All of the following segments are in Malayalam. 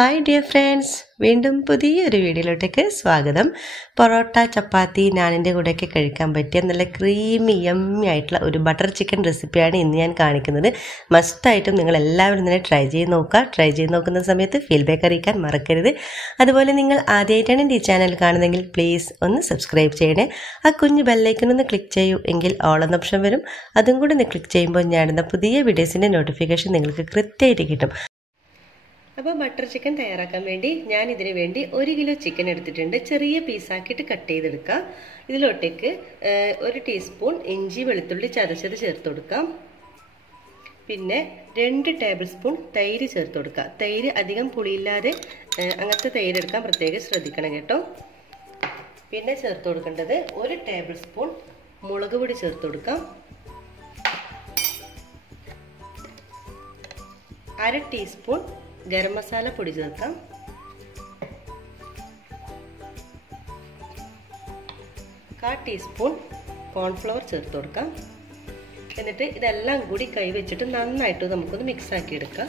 ഹായ് ഡിയർ ഫ്രണ്ട്സ്, വീണ്ടും പുതിയൊരു വീഡിയോയിലോട്ടേക്ക് സ്വാഗതം. പൊറോട്ട, ചപ്പാത്തി, നാനിൻ്റെ കൂടെയൊക്കെ കഴിക്കാൻ പറ്റിയ നല്ല ക്രീമി യമ്മി ആയിട്ടുള്ള ഒരു ബട്ടർ ചിക്കൻ റെസിപ്പിയാണ് ഇന്ന് ഞാൻ കാണിക്കുന്നത്. മസ്റ്റായിട്ടും നിങ്ങൾ എല്ലാവരും തന്നെ ട്രൈ ചെയ്ത് നോക്കുക. ട്രൈ ചെയ്ത് നോക്കുന്ന സമയത്ത് ഫീഡ്ബാക്ക് അറിയിക്കാൻ മറക്കരുത്. അതുപോലെ നിങ്ങൾ ആദ്യമായിട്ടാണ് ഈ ചാനൽ കാണുന്നതെങ്കിൽ പ്ലീസ് ഒന്ന് സബ്സ്ക്രൈബ് ചെയ്യണേ. ആ കുഞ്ഞ് ബെല്ലൈക്കൺ ഒന്ന് ക്ലിക്ക് ചെയ്യൂ, എങ്കിൽ ഓൾ എന്ന ഓപ്ഷൻ വരും. അതും കൂടി ഒന്ന് ക്ലിക്ക് ചെയ്യുമ്പോൾ ഞാനിടുന്ന പുതിയ വീഡിയോസിൻ്റെ നോട്ടിഫിക്കേഷൻ നിങ്ങൾക്ക് കൃത്യമായിട്ട് കിട്ടും. അപ്പോൾ ബട്ടർ ചിക്കൻ തയ്യാറാക്കാൻ വേണ്ടി ഞാൻ ഇതിന് വേണ്ടി 1 കിലോ ചിക്കൻ എടുത്തിട്ടുണ്ട്. ചെറിയ പീസാക്കിയിട്ട് കട്ട് ചെയ്തെടുക്കാം. ഇതിലോട്ടേക്ക് 1 ടീസ്പൂൺ ഇഞ്ചി വെളുത്തുള്ളി ചതച്ചത് ചേർത്ത് കൊടുക്കാം. പിന്നെ 2 ടേബിൾ സ്പൂൺ തൈര് ചേർത്ത് കൊടുക്കാം. തൈര് അധികം പുളിയില്ലാതെ അങ്ങനത്തെ തൈര് എടുക്കാൻ പ്രത്യേകം ശ്രദ്ധിക്കണം കേട്ടോ. പിന്നെ ചേർത്ത് കൊടുക്കേണ്ടത് 1 ടേബിൾ സ്പൂൺ മുളക് പൊടി ചേർത്ത് കൊടുക്കാം. 1/2 ടീസ്പൂൺ ഗരം മസാല പൊടി ചേർക്കാം. 1/4 ടീസ്പൂൺ കോൺഫ്ലവർ ചേർത്ത് കൊടുക്കാം. എന്നിട്ട് ഇതെല്ലാം കൂടി കൈവച്ചിട്ട് നന്നായിട്ട് നമുക്കൊന്ന് മിക്സ് ആക്കി എടുക്കാം.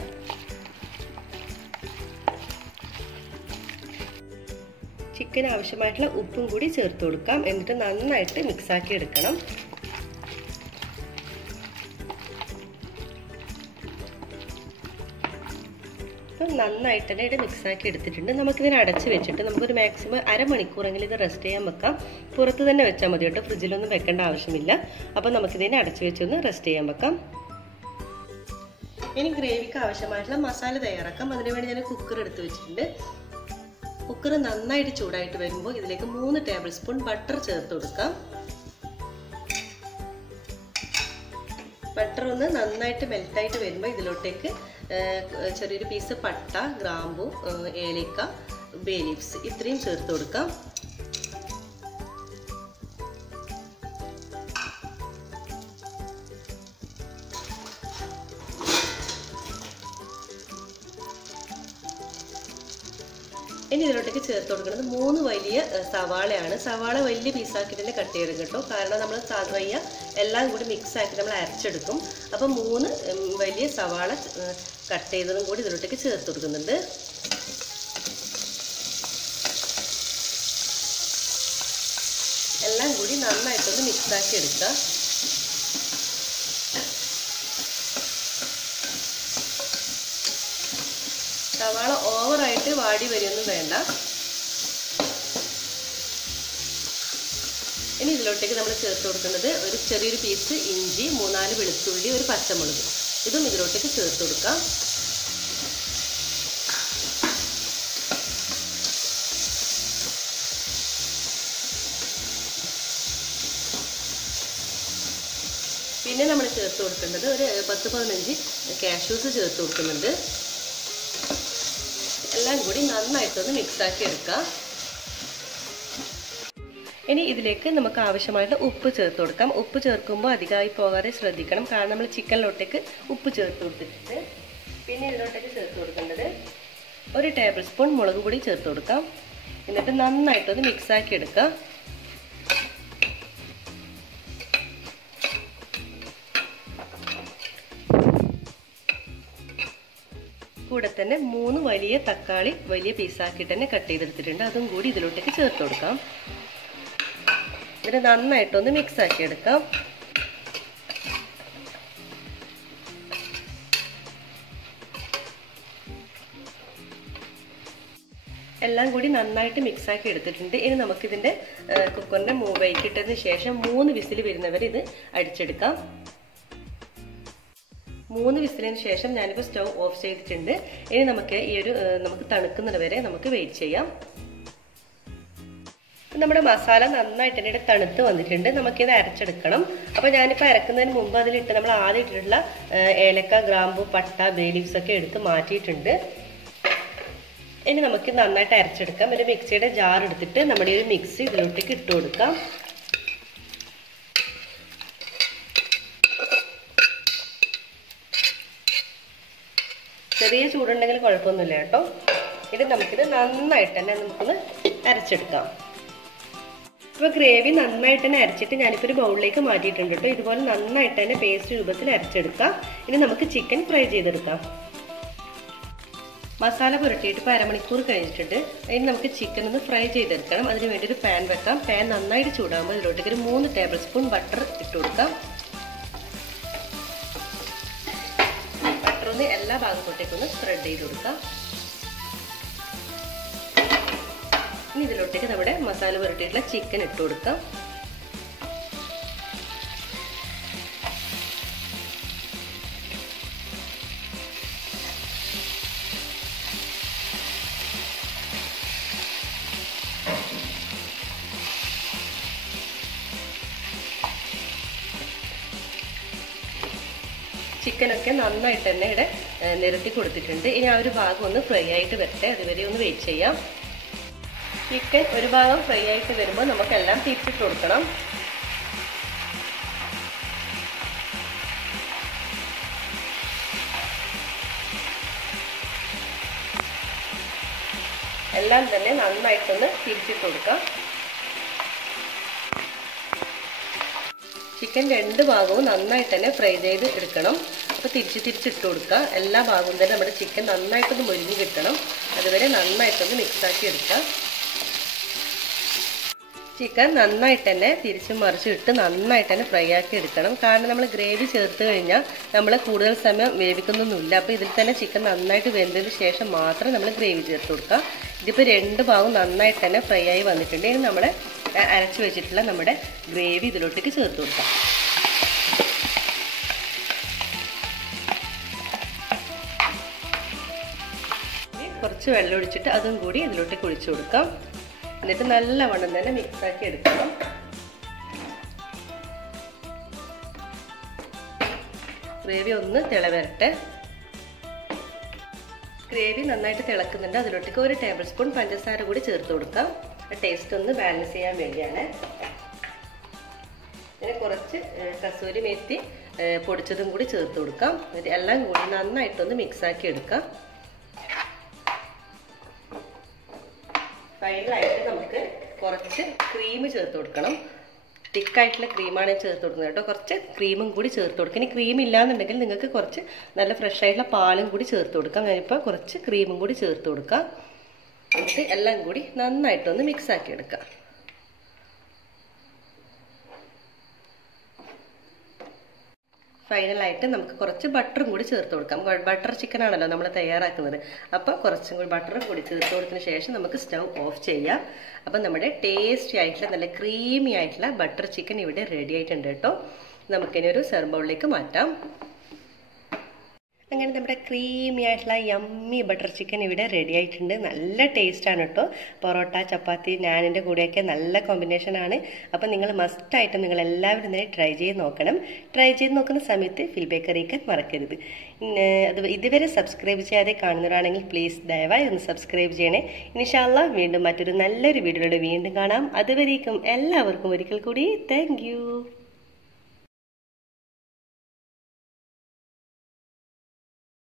ചിക്കന് ആവശ്യമായിട്ടുള്ള ഉപ്പും കൂടി ചേർത്ത് കൊടുക്കാം. എന്നിട്ട് നന്നായിട്ട് മിക്സ് ആക്കി എടുക്കണം. നന്നായിട്ട് തന്നെ ഇത് മിക്സ് ആക്കി എടുത്തിട്ടുണ്ട്. നമുക്കിതിനെ അടച്ച് വെച്ചിട്ട് നമുക്കൊരു മാക്സിമം അരമണിക്കൂറെങ്കിലും ഇത് റെസ്റ്റ് ചെയ്യാൻ വെക്കാം. പുറത്ത് തന്നെ വെച്ചാൽ മതി കേട്ടോ, ഫ്രിഡ്ജിലൊന്നും വെക്കേണ്ട ആവശ്യമില്ല. അപ്പോൾ നമുക്കിതിനെ അടച്ച് വെച്ചൊന്ന് റെസ്റ്റ് ചെയ്യാൻ വെക്കാം. ഇനി ഗ്രേവിക്ക് ആവശ്യമായിട്ടുള്ള മസാല തയ്യാറാക്കാം. അതിനുവേണ്ടി ഞാൻ കുക്കർ എടുത്ത് വെച്ചിട്ടുണ്ട്. കുക്കർ നന്നായിട്ട് ചൂടായിട്ട് വരുമ്പോൾ ഇതിലേക്ക് 3 ടേബിൾ സ്പൂൺ ബട്ടർ ചേർത്ത് കൊടുക്കാം. ബട്ടർ ഒന്ന് നന്നായിട്ട് മെൽറ്റായിട്ട് വരുമ്പോൾ ഇതിലോട്ടേക്ക് ചെറിയൊരു പീസ് പട്ട, ഗ്രാമ്പു, ഏലക്ക, ബേ ലീവ്സ് ഇത്രയും ചേർത്ത് കൊടുക്കാം. ഇനി ഇതിലോട്ടേക്ക് ചേർത്ത് കൊടുക്കുന്നത് 3 വലിയ സവാളയാണ്. സവാള വലിയ പീസാക്കിയിട്ട് തന്നെ കട്ട് ചെയ്യണം കേട്ടോ, കാരണം നമ്മൾ സാധാരണ എല്ലാം കൂടി മിക്സ് ആക്കി നമ്മൾ അരച്ചെടുക്കും. അപ്പോൾ 3 വലിയ സവാള കട്ട് ചെയ്തതും കൂടി ഇതിലോട്ടേക്ക് ചേർത്ത് കൊടുക്കുന്നുണ്ട്. എല്ലാം കൂടി നന്നായിട്ടൊന്ന് മിക്സ് ആക്കി എടുക്കുക. സവാള ഓവറായിട്ട് വാടി വരികയൊന്നും വേണ്ട. ഇനി ഇതിലോട്ടേക്ക് നമ്മൾ ചേർത്ത് കൊടുക്കുന്നത് ഒരു ചെറിയൊരു പീസ് ഇഞ്ചി, 3-4 വെളുത്തുള്ളി, ഒരു പച്ചമുളക്, ഇതും ഇതിലോട്ടേക്ക് ചേർത്ത് കൊടുക്കാം. പിന്നെ നമ്മൾ ചേർത്ത് കൊടുക്കേണ്ടത് ഒരു 10-15 കാഷ്യൂസ് ചേർത്ത് കൊടുക്കുന്നുണ്ട്. എല്ലാം കൂടി നന്നായിട്ടൊന്ന് മിക്സാക്കി എടുക്കാം. ഇനി ഇതിലേക്ക് നമുക്ക് ആവശ്യമായിട്ടുള്ള ഉപ്പ് ചേർത്ത് കൊടുക്കാം. ഉപ്പ് ചേർക്കുമ്പോൾ അധികമായി പോകാതെ ശ്രദ്ധിക്കണം, കാരണം നമ്മൾ ചിക്കനിലോട്ടേക്ക് ഉപ്പ് ചേർത്ത് കൊടുത്തിട്ടുണ്ട്. പിന്നെ ഇതിലോട്ടേക്ക് ചേർത്ത് കൊടുക്കേണ്ടത് 1 ടേബിൾ സ്പൂൺ മുളക് പൊടി ചേർത്ത് കൊടുക്കാം. എന്നിട്ട് നന്നായിട്ടൊന്ന് മിക്സാക്കി എടുക്കാം. കൂടെ തന്നെ 3 വലിയ തക്കാളി വലിയ പീസാക്കിയിട്ട് തന്നെ കട്ട് ചെയ്തെടുത്തിട്ടുണ്ട്. അതും കൂടി ഇതിലോട്ടേക്ക് ചേർത്ത് കൊടുക്കാം. ഇതിന് നന്നായിട്ടൊന്ന് മിക്സ് ആക്കി എടുക്കാം. എല്ലാം കൂടി നന്നായിട്ട് മിക്സ് ആക്കി എടുത്തിട്ടുണ്ട്. ഇനി നമുക്കിതിൻ്റെ കുക്കറിൻ്റെ വൈകിട്ടതിന് ശേഷം 3 വിസിൽ വരുന്നവരെ ഇത് അടിച്ചെടുക്കാം. 3 വിസിലിന് ശേഷം ഞാനിപ്പോൾ സ്റ്റൗ ഓഫ് ചെയ്തിട്ടുണ്ട്. ഇനി നമുക്ക് നമുക്ക് തണുക്കുന്നത് വരെ നമുക്ക് വെയിറ്റ് ചെയ്യാം. നമ്മുടെ മസാല നന്നായിട്ട് തന്നെ തണുത്ത് വന്നിട്ടുണ്ട്. നമുക്കിത് അരച്ചെടുക്കണം. അപ്പോൾ ഞാനിപ്പോൾ അരക്കുന്നതിന് മുമ്പ് അതിലിട്ട് നമ്മൾ ആദ്യം ഇട്ടിട്ടുള്ള ഏലക്ക, ഗ്രാമ്പു, പട്ട, ബേ ലീവ്സ് ഒക്കെ എടുത്ത് മാറ്റിയിട്ടുണ്ട്. ഇനി നമുക്ക് നന്നായിട്ട് അരച്ചെടുക്കാം. ഒരു മിക്സിയുടെ ജാർ എടുത്തിട്ട് നമ്മുടെ ഒരു മിക്സി ഇതിലോട്ടേക്ക് ഇട്ട് കൊടുക്കാം. ചെറിയ ചൂടുണ്ടെങ്കിൽ കുഴപ്പമൊന്നുമില്ല കേട്ടോ. നമുക്കിത് നന്നായിട്ട് തന്നെ നമുക്കൊന്ന് അരച്ചെടുക്കാം. അപ്പോൾ ഗ്രേവി നന്നായിട്ട് തന്നെ അരച്ചിട്ട് ഞാനിപ്പോൾ ഒരു ബൗളിലേക്ക് മാറ്റിയിട്ടുണ്ട് കേട്ടോ. ഇതുപോലെ നന്നായിട്ട് തന്നെ പേസ്റ്റ് രൂപത്തിൽ അരച്ചെടുക്കാം. ഇനി നമുക്ക് ചിക്കൻ ഫ്രൈ ചെയ്തെടുക്കാം. മസാല പുരട്ടിയിട്ട് ഇപ്പോൾ അരമണിക്കൂർ കഴിഞ്ഞിട്ടുണ്ട്. അതിന് നമുക്ക് ചിക്കൻ ഒന്ന് ഫ്രൈ ചെയ്തെടുക്കണം. അതിന് വേണ്ടി ഒരു പാൻ വെക്കാം. പാൻ നന്നായിട്ട് ചൂടാകുമ്പോൾ ഇതിലോട്ടേക്ക് ഒരു 3 ടേബിൾ സ്പൂൺ ബട്ടർ ഇട്ട് കൊടുക്കാം. ബട്ടർ ഒന്ന് എല്ലാ ഭാഗത്തോട്ടേക്കൊന്ന് സ്പ്രെഡ് ചെയ്ത് കൊടുക്കാം. ഇനി ഇതിലോട്ടേക്ക് നമ്മുടെ മസാല പുരട്ടിയിട്ടുള്ള ചിക്കൻ ഇട്ട് കൊടുക്കാം. ചിക്കനൊക്കെ നന്നായിട്ട് തന്നെ ഇവിടെ നിരത്തി കൊടുത്തിട്ടുണ്ട്. ഇനി ആ ഒരു ഭാഗം ഒന്ന് ഫ്രൈ ആയിട്ട് വരട്ടെ. അതുവരെ ഒന്ന് വെയിറ്റ് ചെയ്യാം. ചിക്കൻ ഒരു ഭാഗം ഫ്രൈ ആയിട്ട് വരുമ്പോൾ നമുക്കെല്ലാം തിരിച്ചിട്ട് കൊടുക്കണം. എല്ലാം തന്നെ നന്നായിട്ടൊന്ന് തിരിച്ചിട്ട് കൊടുക്കാം. ചിക്കൻ 2 ഭാഗവും നന്നായിട്ട് തന്നെ ഫ്രൈ ചെയ്ത് എടുക്കണം. അപ്പോൾ തിരിച്ചിട്ട് കൊടുക്കുക. എല്ലാ ഭാഗവും തന്നെ നമ്മുടെ ചിക്കൻ നന്നായിട്ടൊന്ന് മൊരിഞ്ഞ് കിട്ടണം. അതുവരെ നന്നായിട്ടൊന്ന് മിക്സാക്കി എടുക്കുക. ചിക്കൻ നന്നായിട്ട് തന്നെ തിരിച്ചും മറിച്ചിട്ട് നന്നായിട്ട് തന്നെ ഫ്രൈ ആക്കി എടുക്കണം. കാരണം നമ്മൾ ഗ്രേവി ചേർത്ത് കഴിഞ്ഞാൽ നമ്മൾ കൂടുതൽ സമയം വേവിക്കുന്നൊന്നുമില്ല. അപ്പോൾ ഇതിൽ തന്നെ ചിക്കൻ നന്നായിട്ട് വെന്തതിന് ശേഷം മാത്രം നമ്മൾ ഗ്രേവി ചേർത്ത് കൊടുക്കുക. ഇതിപ്പോൾ 2 ഭാഗവും നന്നായിട്ട് തന്നെ ഫ്രൈ ആയി വന്നിട്ടുണ്ട്. ഇനി നമ്മൾ അരച്ച് വെച്ചിട്ടുള്ള നമ്മുടെ ഗ്രേവി ഇതിലോട്ടേക്ക് ചേർത്ത് കൊടുക്കാം. കുറച്ച് വെള്ളം ഒഴിച്ചിട്ട് അതും കൂടി ഇതിലോട്ടേക്ക് ഒഴിച്ചു കൊടുക്കാം. എന്നിട്ട് നല്ലവണ്ണം തന്നെ മിക്സാക്കി എടുക്കണം. ഗ്രേവി ഒന്ന് തിളവരട്ടെ. ഗ്രേവി നന്നായിട്ട് തിളക്കുന്നുണ്ട്. അതിലോട്ടേക്ക് 1 ടേബിൾ സ്പൂൺ പഞ്ചസാര കൂടി ചേർത്ത് കൊടുക്കാം. ടേസ്റ്റ് ഒന്ന് ബാലൻസ് ചെയ്യാൻ വേണ്ടിയാണ്. പിന്നെ കുറച്ച് കസൂരി മേത്തി പൊടിച്ചതും കൂടി ചേർത്ത് കൊടുക്കാം. എന്നിട്ട് എല്ലാം കൂടി നന്നായിട്ടൊന്ന് മിക്സാക്കി എടുക്കാം. ഫൈനലായിട്ട് നമുക്ക് കുറച്ച് ക്രീം ചേർത്ത് കൊടുക്കണം. തിക്കായിട്ടുള്ള ക്രീമാണ് ചേർത്ത് കൊടുക്കുന്നത് കേട്ടോ. കുറച്ച് ക്രീമും കൂടി ചേർത്ത് കൊടുക്കുക. ഇനി ക്രീം ഇല്ലാന്നുണ്ടെങ്കിൽ നിങ്ങൾക്ക് കുറച്ച് നല്ല ഫ്രഷ് ആയിട്ടുള്ള പാലും കൂടി ചേർത്ത് കൊടുക്കാം. ഞാനിപ്പോൾ കുറച്ച് ക്രീമും കൂടി ചേർത്ത് കൊടുക്കാം. എന്നിട്ട് എല്ലാം കൂടി നന്നായിട്ടൊന്ന് മിക്സാക്കി എടുക്കാം. ഫൈനലായിട്ട് നമുക്ക് കുറച്ച് ബട്ടറും കൂടി ചേർത്ത് കൊടുക്കാം. ബട്ടർ ചിക്കൻ ആണല്ലോ നമ്മൾ തയ്യാറാക്കുന്നത്. അപ്പോൾ കുറച്ചും കൂടി ബട്ടറും കൂടി ചേർത്ത് കൊടുത്തതിന് ശേഷം നമുക്ക് സ്റ്റൗ ഓഫ് ചെയ്യാം. അപ്പം നമ്മുടെ ടേസ്റ്റി ആയിട്ടുള്ള നല്ല ക്രീമി ആയിട്ടുള്ള ബട്ടർ ചിക്കൻ ഇവിടെ റെഡി ആയിട്ടുണ്ട് കേട്ടോ. നമുക്കിനി ഒരു സെർവ് ബൗളിലേക്ക് മാറ്റാം. അങ്ങനെ നമ്മുടെ ക്രീമി ആയിട്ടുള്ള യമ്മി ബട്ടർ ചിക്കൻ ഇവിടെ റെഡി ആയിട്ടുണ്ട്. നല്ല ടേസ്റ്റാണ് കേട്ടോ. പൊറോട്ട, ചപ്പാത്തി, നാനിൻ്റെ കൂടെയൊക്കെ നല്ല കോമ്പിനേഷനാണ്. അപ്പം നിങ്ങൾ മസ്റ്റായിട്ടും നിങ്ങൾ എല്ലാവരും തന്നെ ട്രൈ ചെയ്ത് നോക്കണം. ട്രൈ ചെയ്ത് നോക്കുന്ന സമയത്ത് ഫീഡ്ബാക്ക് അറിയിക്കാൻ മറക്കരുത്. അത് ഇതുവരെ സബ്സ്ക്രൈബ് ചെയ്യാതെ കാണുന്നവരാണെങ്കിൽ പ്ലീസ് ദയവായി ഒന്ന് സബ്സ്ക്രൈബ് ചെയ്യണേ. ഇൻഷാ അല്ലാഹ് വീണ്ടും മറ്റൊരു നല്ലൊരു വീഡിയോയിലൂടെ വീണ്ടും കാണാം. അതുവരേക്കും എല്ലാവർക്കും ഒരിക്കൽ കൂടി താങ്ക് യു.